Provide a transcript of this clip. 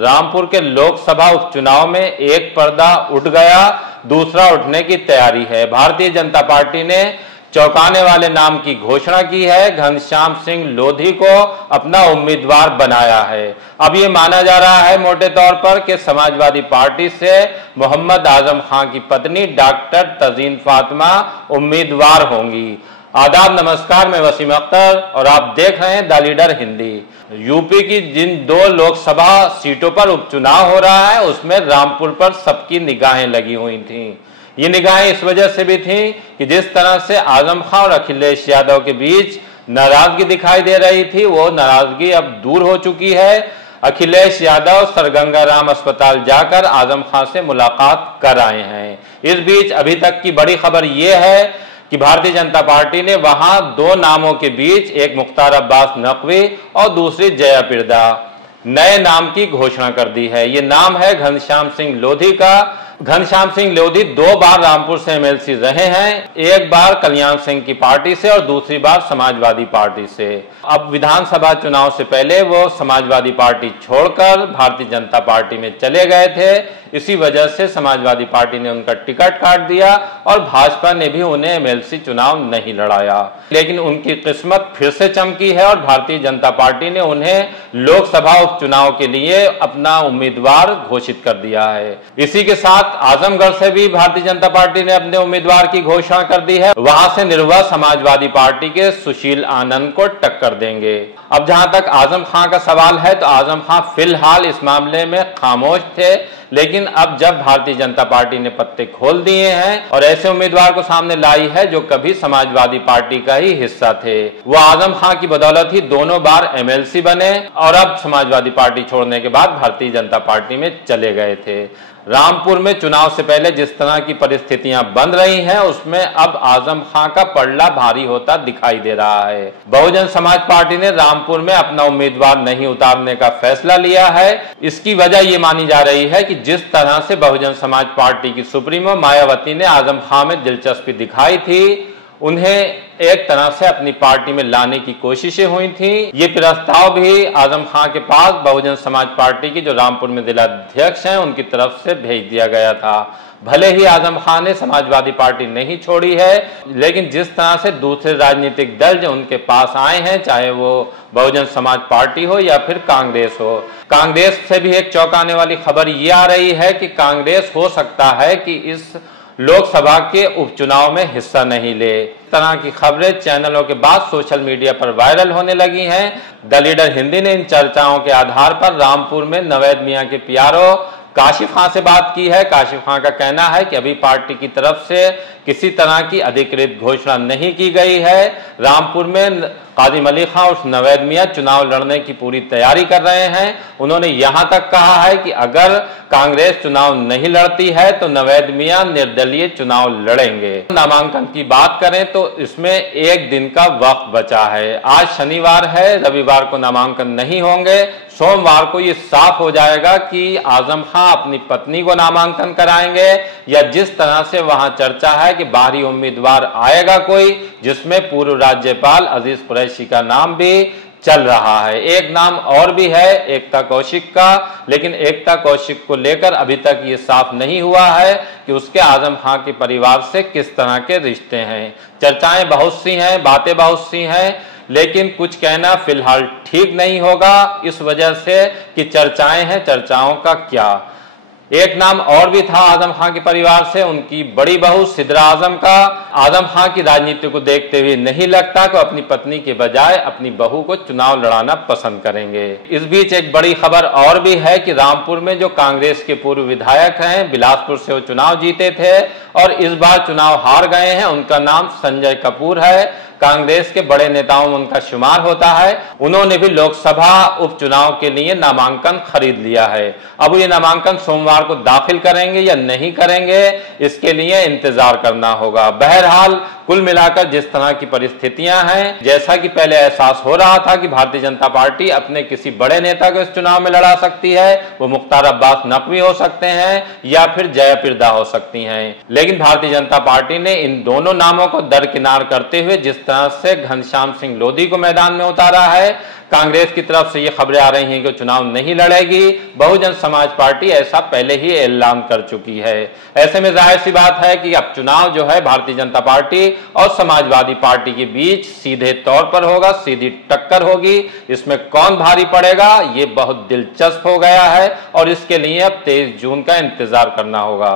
रामपुर के लोकसभा उपचुनाव में एक पर्दा उठ गया, दूसरा उठने की तैयारी है। भारतीय जनता पार्टी ने चौंकाने वाले नाम की घोषणा की है। घनश्याम सिंह लोधी को अपना उम्मीदवार बनाया है। अब ये माना जा रहा है मोटे तौर पर कि समाजवादी पार्टी से मोहम्मद आजम खां की पत्नी डॉक्टर तजीन फातिमा उम्मीदवार होंगी। आदाब, नमस्कार, मैं वसीम अख्तर और आप देख रहे हैं द लीडर हिंदी। यूपी की जिन 2 लोकसभा सीटों पर उपचुनाव हो रहा है उसमें रामपुर पर सबकी निगाहें लगी हुई थीं। ये निगाहें इस वजह से भी थीं कि जिस तरह से आजम खां और अखिलेश यादव के बीच नाराजगी दिखाई दे रही थी, वो नाराजगी अब दूर हो चुकी है। अखिलेश यादव सरगंगाराम अस्पताल जाकर आजम खां से मुलाकात कर आए हैं। इस बीच अभी तक की बड़ी खबर यह है कि भारतीय जनता पार्टी ने वहां 2 नामों के बीच, एक मुख्तार अब्बास नकवी और दूसरी जया प्रदा, नए नाम की घोषणा कर दी है। ये नाम है घनश्याम सिंह लोधी का। घनश्याम सिंह लोधी 2 बार रामपुर से एमएलसी रहे हैं, एक बार कल्याण सिंह की पार्टी से और दूसरी बार समाजवादी पार्टी से। अब विधानसभा चुनाव से पहले वो समाजवादी पार्टी छोड़कर भारतीय जनता पार्टी में चले गए थे। इसी वजह से समाजवादी पार्टी ने उनका टिकट काट दिया और भाजपा ने भी उन्हें एमएलसी चुनाव नहीं लड़ाया। लेकिन उनकी किस्मत फिर से चमकी है और भारतीय जनता पार्टी ने उन्हें लोकसभा उपचुनाव के लिए अपना उम्मीदवार घोषित कर दिया है। इसी के साथ आजमगढ़ से भी भारतीय जनता पार्टी ने अपने उम्मीदवार की घोषणा कर दी है। वहां से निर्वा समाजवादी पार्टी के सुशील आनंद को टक्कर देंगे। अब जहां तक आजम खां का सवाल है तो आजम खां फिलहाल इस मामले में खामोश थे, लेकिन अब जब भारतीय जनता पार्टी ने पत्ते खोल दिए हैं और ऐसे उम्मीदवार को सामने लाई है जो कभी समाजवादी पार्टी का ही हिस्सा थे, वो आजम खां की बदौलत ही दोनों बार एमएलसी बने और अब समाजवादी पार्टी छोड़ने के बाद भारतीय जनता पार्टी में चले गए थे। रामपुर में चुनाव से पहले जिस तरह की परिस्थितियां बन रही हैं उसमें अब आजम खां का पलड़ा भारी होता दिखाई दे रहा है। बहुजन समाज पार्टी ने रामपुर में अपना उम्मीदवार नहीं उतारने का फैसला लिया है। इसकी वजह यह मानी जा रही है कि जिस तरह से बहुजन समाज पार्टी की सुप्रीमो मायावती ने आजम खां में दिलचस्पी दिखाई थी, उन्हें एक तरह से अपनी पार्टी में लाने की कोशिशें हुई थी। ये प्रस्ताव भी आजम खां के पास बहुजन समाज पार्टी की जो रामपुर में जिलाध्यक्ष हैं उनकी तरफ से भेज दिया गया था। भले ही आजम खां ने समाजवादी पार्टी नहीं छोड़ी है, लेकिन जिस तरह से दूसरे राजनीतिक दल जो उनके पास आए हैं, चाहे वो बहुजन समाज पार्टी हो या फिर कांग्रेस हो, कांग्रेस से भी एक चौंकाने वाली खबर ये आ रही है कि कांग्रेस हो सकता है कि इस लोकसभा के उपचुनाव में हिस्सा नहीं ले। इस तरह की खबरें चैनलों के बाद सोशल मीडिया पर वायरल होने लगी हैं। द लीडर हिंदी ने इन चर्चाओं के आधार पर रामपुर में नवेद मियां के पियारो काशिफ खां से बात की है। काशिफ खां का कहना है कि अभी पार्टी की तरफ से किसी तरह की अधिकृत घोषणा नहीं की गई है। रामपुर में काजी मलिक खां और नवेद मियां चुनाव लड़ने की पूरी तैयारी कर रहे हैं। उन्होंने यहां तक कहा है कि अगर कांग्रेस चुनाव नहीं लड़ती है तो नवेद मियां निर्दलीय चुनाव लड़ेंगे। नामांकन की बात करें तो इसमें 1 दिन का वक्त बचा है। आज शनिवार है, रविवार को नामांकन नहीं होंगे। सोमवार को ये साफ हो जाएगा कि आजम खां अपनी पत्नी को नामांकन कराएंगे या जिस तरह से वहां चर्चा है कि बाहरी उम्मीदवार आएगा कोई, जिसमें पूर्व राज्यपाल अजीज कुरैशी का नाम भी चल रहा है। एक नाम और भी है एकता कौशिक का, लेकिन एकता कौशिक को लेकर अभी तक ये साफ नहीं हुआ है कि उसके आजम खां के परिवार से किस तरह के रिश्ते हैं। चर्चाएं बहुत सी हैं, बातें बहुत सी हैं, लेकिन कुछ कहना फिलहाल ठीक नहीं होगा इस वजह से कि चर्चाएं हैं। चर्चाओं का क्या, एक नाम और भी था आजम खां के परिवार से, उनकी बड़ी बहू सिद्रा आजम का। आजम खां की राजनीति को देखते हुए नहीं लगता कि अपनी पत्नी के बजाय अपनी बहू को चुनाव लड़ाना पसंद करेंगे। इस बीच एक बड़ी खबर और भी है कि रामपुर में जो कांग्रेस के पूर्व विधायक हैं, बिलासपुर से वो चुनाव जीते थे और इस बार चुनाव हार गए हैं, उनका नाम संजय कपूर है। कांग्रेस के बड़े नेताओं में उनका शुमार होता है। उन्होंने भी लोकसभा उपचुनाव के लिए नामांकन खरीद लिया है। अब ये नामांकन सोमवार को दाखिल करेंगे या नहीं करेंगे, इसके लिए इंतजार करना होगा। बहरहाल कुल मिलाकर जिस तरह की परिस्थितियां हैं, जैसा कि पहले एहसास हो रहा था कि भारतीय जनता पार्टी अपने किसी बड़े नेता को इस चुनाव में लड़ा सकती है, वो मुख्तार अब्बास नकवी हो सकते हैं या फिर जया प्रदा हो सकती हैं, लेकिन भारतीय जनता पार्टी ने इन दोनों नामों को दरकिनार करते हुए जिस तरह से घनश्याम सिंह लोधी को मैदान में उतारा है, कांग्रेस की तरफ से ये खबरें आ रही हैं कि चुनाव नहीं लड़ेगी। बहुजन समाज पार्टी ऐसा पहले ही ऐलान कर चुकी है। ऐसे में जाहिर सी बात है कि अब चुनाव जो है भारतीय जनता पार्टी और समाजवादी पार्टी के बीच सीधे तौर पर होगा, सीधी टक्कर होगी। इसमें कौन भारी पड़ेगा ये बहुत दिलचस्प हो गया है और इसके लिए अब 23 जून का इंतजार करना होगा।